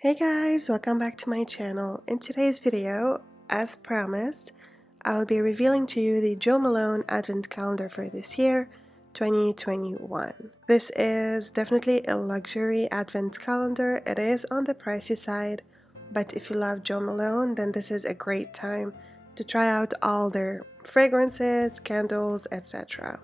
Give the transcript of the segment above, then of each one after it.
Hey guys, welcome back to my channel. In today's video, as promised, I'll be revealing to you the Jo Malone Advent Calendar for this year, 2021. This is definitely a luxury Advent calendar. It is on the pricey side, but if you love Jo Malone, then this is a great time to try out all their fragrances, candles, etc.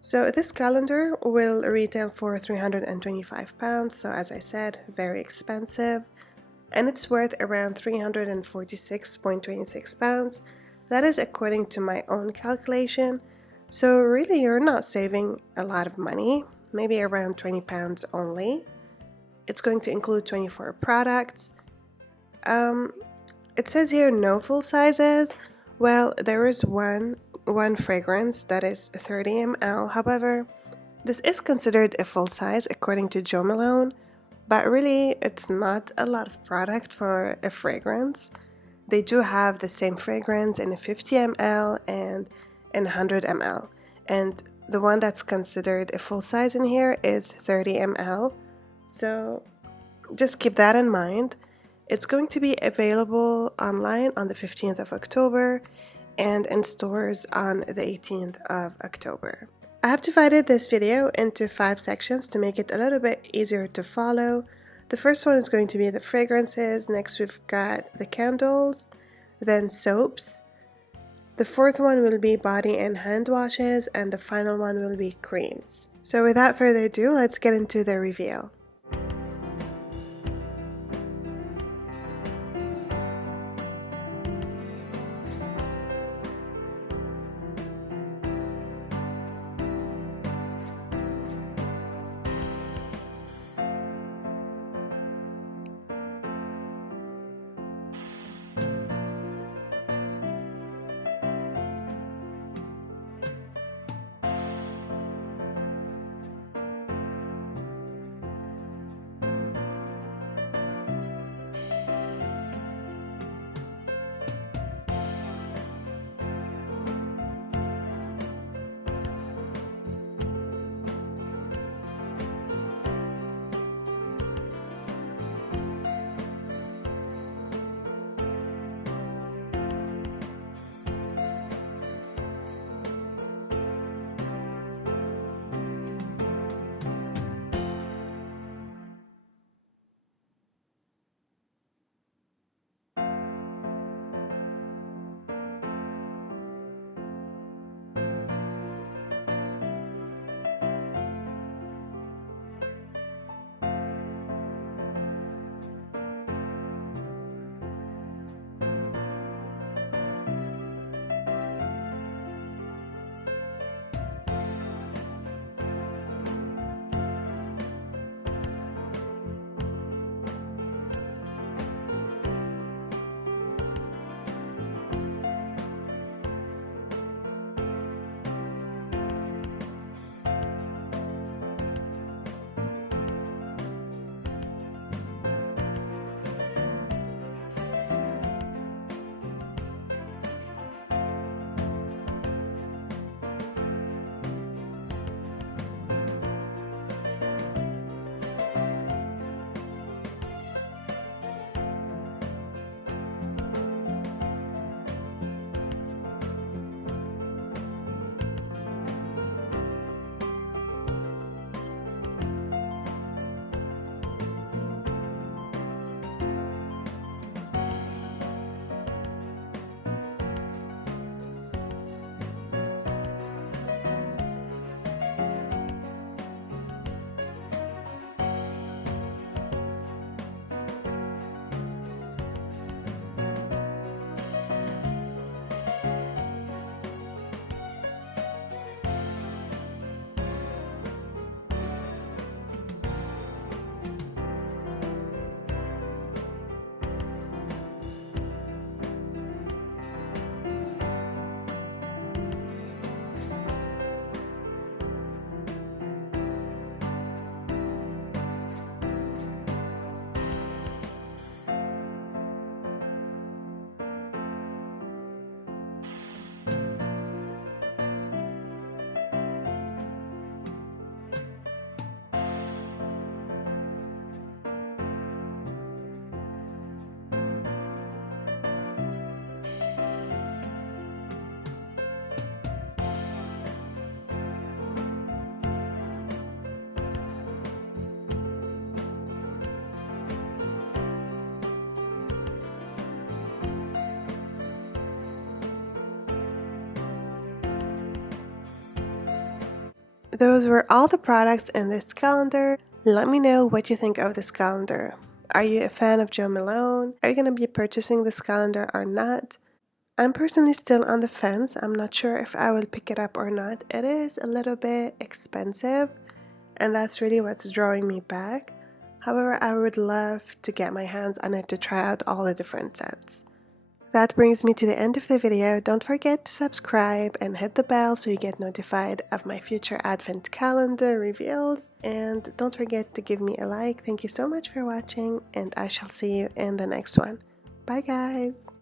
So this calendar will retail for £325, so as I said, very expensive, and it's worth around £346.26. That is according to my own calculation, so really you're not saving a lot of money, maybe around £20 only. It's going to include 24 products. It says here no full sizes. Well, there is one fragrance that is 30 ml. However, this is considered a full size according to Jo Malone, but really it's not a lot of product for a fragrance. They do have the same fragrance in a 50 ml and in 100 ml, and the one that's considered a full size in here is 30 ml, so just keep that in mind. It's going to be available online on the 15th of October and in stores on the 18th of October. I have divided this video into 5 sections to make it a little bit easier to follow. The first one is going to be the fragrances, next we've got the candles, then soaps. The fourth one will be body and hand washes, and the final one will be creams. So without further ado, let's get into the reveal. those were all the products in this calendar. Let me know what you think of this calendar. Are you a fan of Jo Malone? Are you going to be purchasing this calendar or not? I'm personally still on the fence. I'm not sure if I will pick it up or not. It is a little bit expensive, and that's really what's drawing me back. However, I would love to get my hands on it to try out all the different scents. That brings me to the end of the video. Don't forget to subscribe and hit the bell so you get notified of my future advent calendar reveals. And don't forget to give me a like. Thank you so much for watching, and I shall see you in the next one. Bye guys!